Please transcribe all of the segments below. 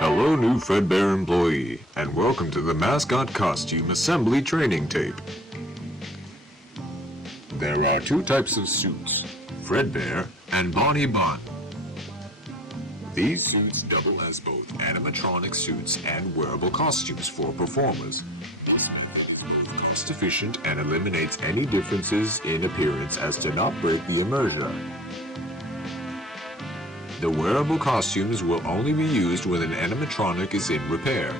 Hello, new Fredbear employee, and welcome to the Mascot Costume Assembly Training Tape. There are two types of suits, Fredbear and Bonnie Bun. These suits double as both animatronic suits and wearable costumes for performers. This method is cost efficient and eliminates any differences in appearance as to not break the immersion. The wearable costumes will only be used when an animatronic is in repair.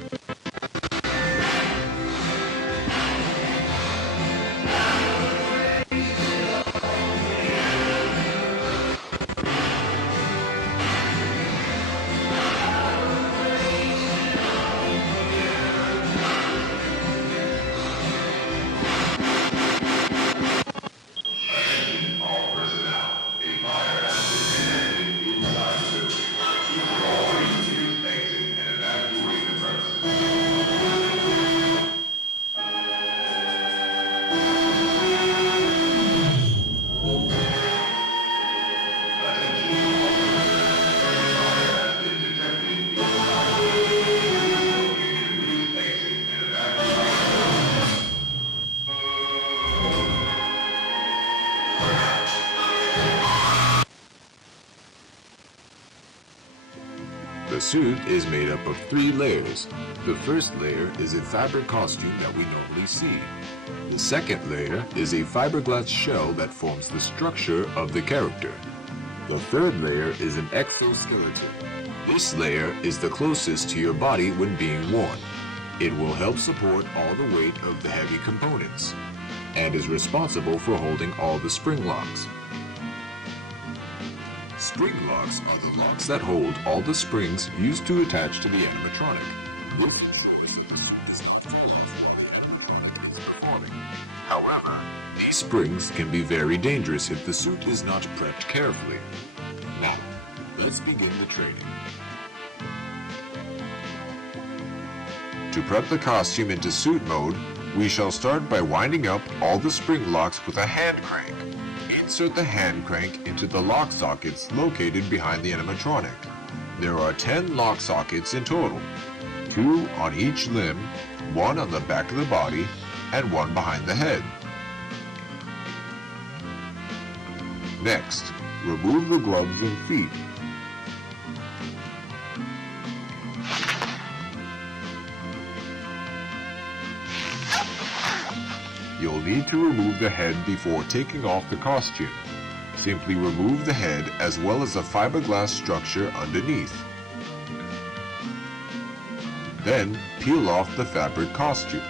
The suit is made up of 3 layers. The first layer is a fabric costume that we normally see. The second layer is a fiberglass shell that forms the structure of the character. The third layer is an exoskeleton. This layer is the closest to your body when being worn. It will help support all the weight of the heavy components and is responsible for holding all the spring locks. Spring locks are the locks that hold all the springs used to attach to the animatronic. However, these springs can be very dangerous if the suit is not prepped carefully. Now, let's begin the training. To prep the costume into suit mode, we shall start by winding up all the spring locks with a hand crank. Insert the hand crank into the lock sockets located behind the animatronic. There are 10 lock sockets in total, 2 on each limb, 1 on the back of the body, and 1 behind the head. Next, remove the gloves and feet. You'll need to remove the head before taking off the costume. Simply remove the head as well as the fiberglass structure underneath. Then peel off the fabric costume.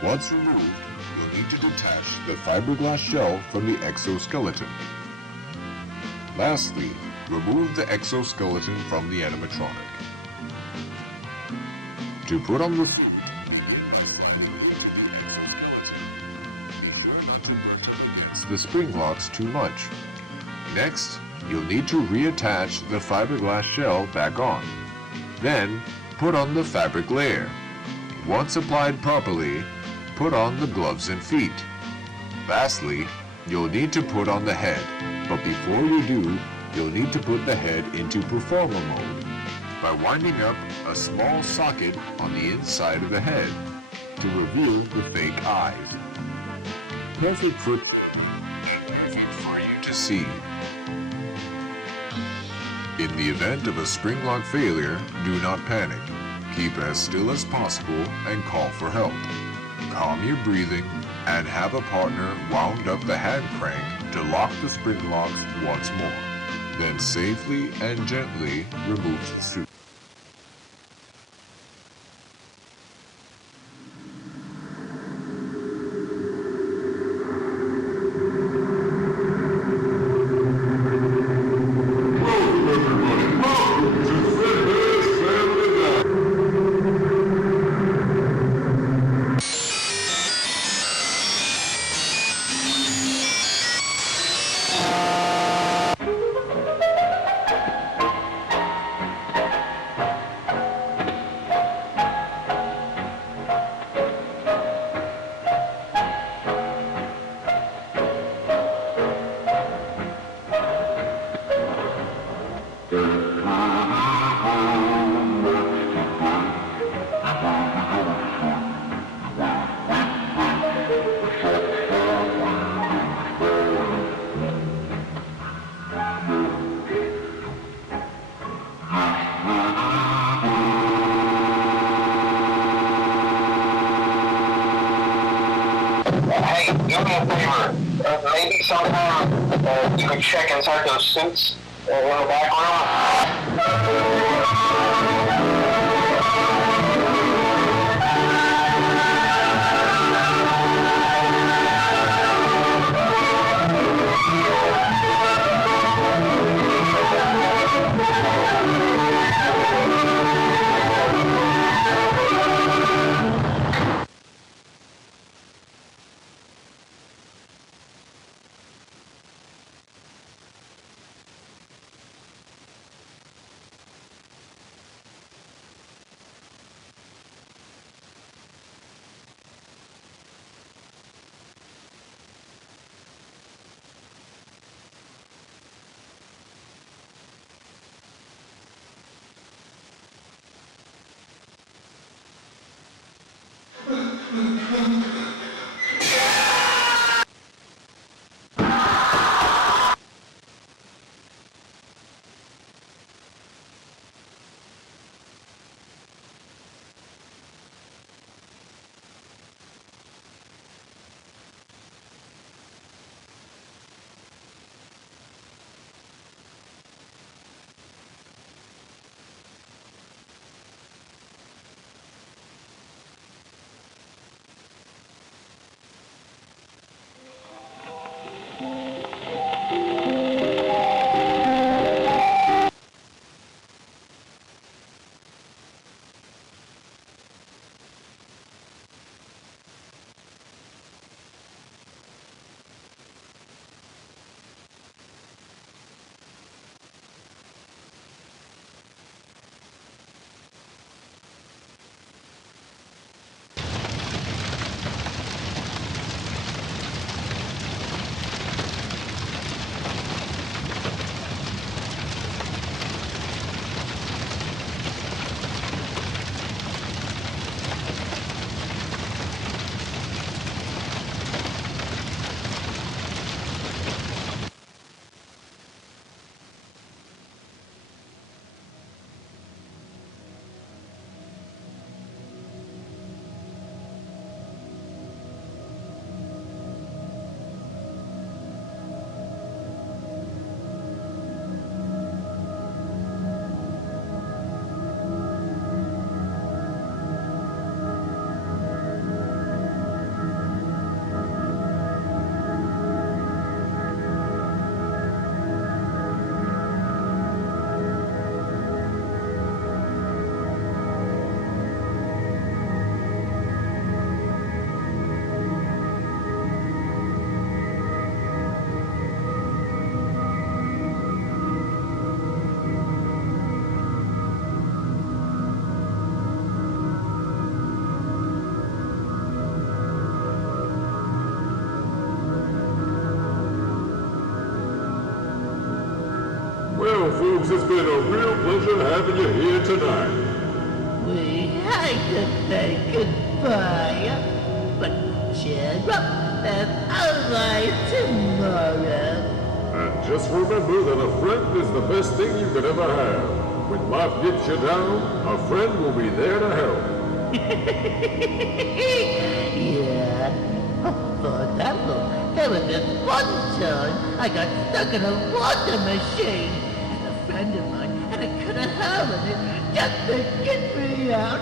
Once removed, you'll need to detach the fiberglass shell from the exoskeleton. Lastly, remove the exoskeleton from the animatronic. To put on the suit, the spring locks too much. Next, you'll need to reattach the fiberglass shell back on. Then, put on the fabric layer. Once applied properly, put on the gloves and feet. Lastly, you'll need to put on the head, but before you do, you'll need to put the head into performer mode by winding up a small socket on the inside of the head to reveal the fake eyes. Perfect for you to see. In the event of a spring lock failure, do not panic. Keep as still as possible and call for help. Calm your breathing and have a partner wound up the hand crank to lock the spring locks once more. Then safely and gently remove the suit. a favor. Maybe sometime you could check inside those suits in the back Well, folks, it's been a real pleasure having you here tonight. We hate to say goodbye, but cheer up, there's always tomorrow. And just remember that a friend is the best thing you could ever have. When life gets you down, a friend will be there to help. Yeah. Oh, for example, there was this one time I got stuck in a water machine. And a friend of mine had a cut of hole in it just to get me out.